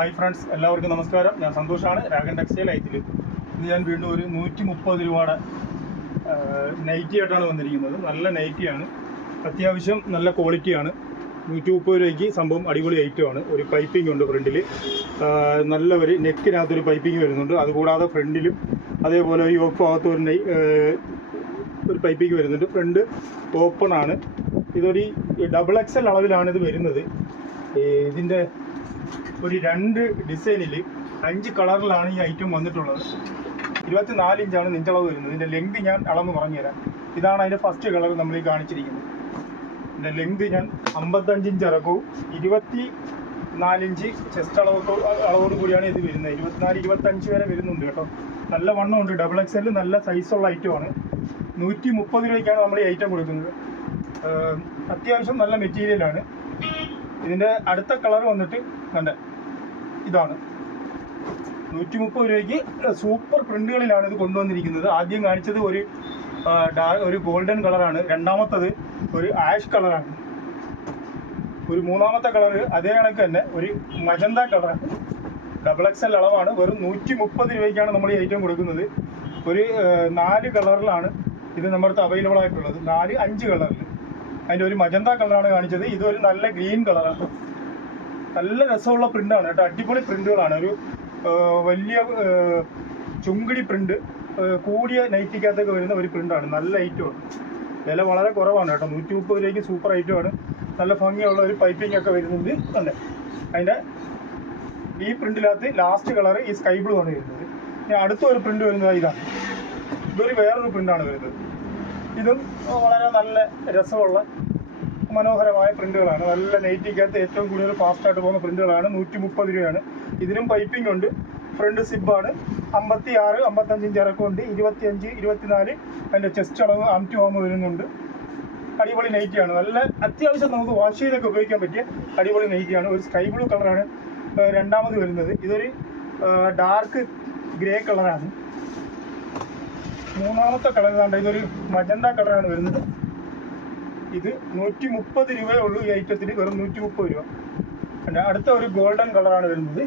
Hi friends എല്ലാവർക്കും നമസ്കാരം. ഞാൻ സന്തോഷാണ്. രാഗൻ ടെക്സ്റ്റൈൽ ഐറ്റിൽ ഇന്ന് ഞാൻ വീണ്ടും ഒരു നൂറ്റി മുപ്പത് രൂപയുടെ നൈറ്റി ആയിട്ടാണ് വന്നിരിക്കുന്നത്. നല്ല നൈറ്റിയാണ് അത്യാവശ്യം നല്ല ക്വാളിറ്റിയാണ് നൂറ്റി മുപ്പത് രൂപയ്ക്ക് സംഭവം അടിപൊളി ഐറ്റമാണ് ഒരു പൈപ്പിംഗ് ഉണ്ട് ഫ്രണ്ടിൽ നല്ല ഒരു നെക്കിനകത്തൊരു പൈപ്പിംഗ് വരുന്നുണ്ട്. അതുകൂടാതെ ഫ്രണ്ടിലും അതേപോലെ ഈ യോക്ക് ഭാഗത്ത് ഒരു നൈ ഒരു പൈപ്പിംഗ് വരുന്നുണ്ട്. ഫ്രണ്ട് ഓപ്പൺ ആണ്. ഇതൊരു ഡബിൾ എക്സൽ അളവിലാണ് ഇത് വരുന്നത്. ഇതിന്റെ ഒരു രണ്ട് ഡിസൈനിൽ അഞ്ച് കളറിലാണ് ഈ ഐറ്റം വന്നിട്ടുള്ളത്. ഇരുപത്തിനാല് ഇഞ്ചാണ് അളവ് വരുന്നത്. ഇതിന്റെ ലെങ്ത് ഞാൻ അളന്ന് പറഞ്ഞുതരാം. ഇതാണ് അതിന്റെ ഫസ്റ്റ് കളർ നമ്മൾ ഈ കാണിച്ചിരിക്കുന്നത്. ഇതിന്റെ ലെങ്ത് ഞാൻ അമ്പത്തഞ്ച് ഇഞ്ച് ഇറക്കവും ഇരുപത്തി നാലിഞ്ച് ചെസ്റ്റ് അളവ് അളവോട് കൂടിയാണ് ഇത് വരുന്നത്. ഇരുപത്തിനാല് ഇരുപത്തഞ്ച് വരെ വരുന്നുണ്ട് കേട്ടോ. നല്ല വണ്ണമുണ്ട് ഡബിൾ എക്സ് എൽ നല്ല സൈസുള്ള ഐറ്റമാണ് നൂറ്റി മുപ്പത് രൂപയ്ക്കാണ് നമ്മൾ ഈ ഐറ്റം കൊടുക്കുന്നത്. അത്യാവശ്യം നല്ല മെറ്റീരിയലാണ് ഇതിന്റെ അടുത്ത കളർ വന്നിട്ട് കണ്ട? ഇതാണ്. നൂറ്റി മുപ്പത് രൂപയ്ക്ക് സൂപ്പർ പ്രിന്റുകളിലാണ് ഇത് കൊണ്ടുവന്നിരിക്കുന്നത്. ആദ്യം കാണിച്ചത് ഒരു ഒരു ഗോൾഡൻ കളറാണ്. രണ്ടാമത്തത് ഒരു ആഷ് കളറാണ്. ഒരു മൂന്നാമത്തെ കളർ അതേ കണക്ക് തന്നെ ഒരു മജന്ത കളറാണ്. ഡബിൾ എക്സ് എൽ അളവാണ്. വെറും നൂറ്റി മുപ്പത് രൂപയ്ക്കാണ് നമ്മൾ ഈ ഐറ്റം കൊടുക്കുന്നത്. ഒരു നാല് കളറിലാണ് ഇത് നമ്മുടെ അടുത്ത് അവൈലബിൾ ആയിട്ടുള്ളത്. നാല് അഞ്ച് കളറിൽ അതിന്റെ ഒരു മജന്ത കളറാണ് കാണിച്ചത്. ഇതൊരു നല്ല ഗ്രീൻ കളറാണ്. നല്ല രസമുള്ള പ്രിന്റാണ് കേട്ടോ. അടിപൊളി പ്രിന്റുകളാണ് ഒരു വലിയ ചുങ്കിടി പ്രിന്റ് കൂടിയ നൈറ്റിക്കകത്തൊക്കെ വരുന്ന ഒരു പ്രിന്റാണ് നല്ല ഐറ്റമാണ് വില വളരെ കുറവാണ് കേട്ടോ. നൂറ്റി മുപ്പത് രൂപയ്ക്ക് സൂപ്പർ ഐറ്റമാണ് നല്ല ഭംഗിയുള്ള ഒരു പൈപ്പിംഗ് ഒക്കെ വരുന്നുണ്ട്. അല്ലേ അതിന്റെ ഈ പ്രിന്റിനകത്ത് ലാസ്റ്റ് കളർ ഈ സ്കൈ ബ്ലൂ ആണ് വരുന്നത്. ഇനി അടുത്ത ഒരു പ്രിന്റ് വരുന്നത് ഇതാണ്. ഇതൊരു വേറൊരു പ്രിന്റാണ് വരുന്നത്. ഇതും വളരെ നല്ല രസമുള്ള മനോഹരമായ പ്രിന്റുകളാണ്. നല്ല നൈറ്റിക്കകത്ത് ഏറ്റവും കൂടുതൽ ഫാസ്റ്റായിട്ട് പോകുന്ന പ്രിന്റുകളാണ്. നൂറ്റി മുപ്പത് രൂപയാണ്. ഇതിനും പൈപ്പിംഗ് ഉണ്ട്. ഫ്രണ്ട് സിബാണ് അമ്പത്തി ആറ് അമ്പത്തഞ്ചിഞ്ച് ഇറക്കമുണ്ട്. ഇരുപത്തിയഞ്ച് ഇരുപത്തിനാല് അതിന്റെ ചെസ്റ്റ് അളവ് ആംറ്റി ഹോം വരുന്നുണ്ട്. അടിപൊളി നൈറ്റിയാണ് നല്ല അത്യാവശ്യം നമുക്ക് വാഷ് ചെയ്തൊക്കെ ഉപയോഗിക്കാൻ പറ്റിയ അടിപൊളി നൈറ്റിയാണ് ഒരു സ്കൈ ബ്ലൂ കളറാണ് രണ്ടാമത് വരുന്നത്. ഇതൊരു ഡാർക്ക് ഗ്രേ കളറാണ് മൂന്നാമത്തെ കളർ ഇതൊരു മജന്ത കളറാണ് വരുന്നത്. ഇത് നൂറ്റി മുപ്പത് രൂപയേ ഉള്ളൂ ഈ ഐറ്റത്തിന്. വെറും നൂറ്റി മുപ്പത് രൂപ. പിന്നെ അടുത്ത ഒരു ഗോൾഡൻ കളറാണ് വരുന്നത്.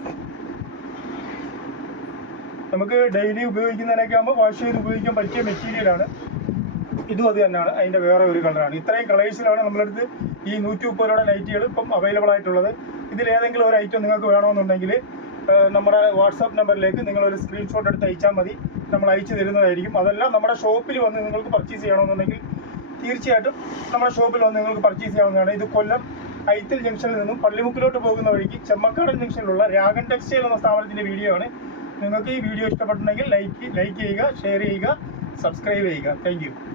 നമുക്ക് ഡെയിലി ഉപയോഗിക്കുന്നതിനൊക്കെ ആകുമ്പോൾ വാഷ് ചെയ്ത് ഉപയോഗിക്കാൻ പറ്റിയ മെറ്റീരിയലാണ് ഇതും അത് തന്നെയാണ്. അതിന്റെ വേറെ ഒരു കളറാണ്. ഇത്രയും കളേഴ്സിലാണ് നമ്മളടുത്ത് ഈ നൂറ്റി മുപ്പത് രൂപയുടെ ലൈറ്റുകൾ ഇപ്പം അവൈലബിൾ ആയിട്ടുള്ളത്. ഇതിൽ ഏതെങ്കിലും ഒരു ഐറ്റം നിങ്ങൾക്ക് വേണമെന്നുണ്ടെങ്കിൽ നമ്മുടെ വാട്സാപ്പ് നമ്പറിലേക്ക് നിങ്ങളൊരു സ്ക്രീൻഷോട്ട് എടുത്ത് അയച്ചാൽ മതി. നമ്മൾ അയച്ചു തരുന്നതായിരിക്കും. അതെല്ലാം നമ്മുടെ ഷോപ്പിൽ വന്ന് നിങ്ങൾക്ക് പർച്ചേസ് ചെയ്യണമെന്നുണ്ടെങ്കിൽ തീർച്ചയായിട്ടും നമ്മുടെ ഷോപ്പിൽ വന്ന് നിങ്ങൾക്ക് പർച്ചേസ് ചെയ്യാവുന്നതാണ്. ഇത് കൊല്ലം ഐത്തിൽ ജംഗ്ഷനിൽ നിന്നും പള്ളിമുക്കിലോട്ട് പോകുന്ന വഴിക്ക് ചെമ്മക്കാടൻ ജംഗ്ഷനിലുള്ള രാഗൻ ടെക്സ്റ്റൈൽ എന്ന സ്ഥാപനത്തിന്റെ വീഡിയോ ആണ്. നിങ്ങൾക്ക് ഈ വീഡിയോ ഇഷ്ടപ്പെട്ടിട്ടുണ്ടെങ്കിൽ ലൈക്ക് ലൈക്ക് ചെയ്യുക ഷെയർ ചെയ്യുക സബ്സ്ക്രൈബ് ചെയ്യുക. താങ്ക്